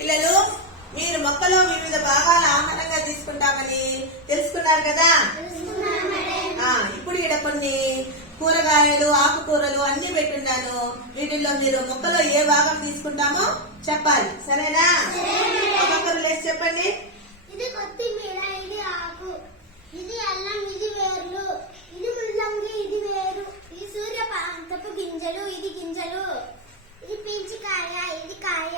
పిల్లలు, మీరు మొక్కలో వివిధ భాగాలు ఆహారంగా తీసుకుంటామని తెలుసుకున్నారు కదా. ఇప్పుడు ఇక్కడ కొన్ని కూరగాయలు, ఆకుకూరలు అన్ని పెట్టున్నాను. వీటిల్లో మీరు మొక్కలో ఏ భాగం తీసుకుంటామో చెప్పాలి, సరేనా? ఒక్కొక్కరు లేచి చెప్పండి. ఇది కొత్తిమీర, ఇది ఆకు, ఇది అల్లం, ఇది వేర్లు, ఇది ముల్లంగి, ఇది వేరు, ఇది సూర్యకాంతపు గింజలు, ఇది గింజలు, ఇది పీచికాయ, ఇది కాయ.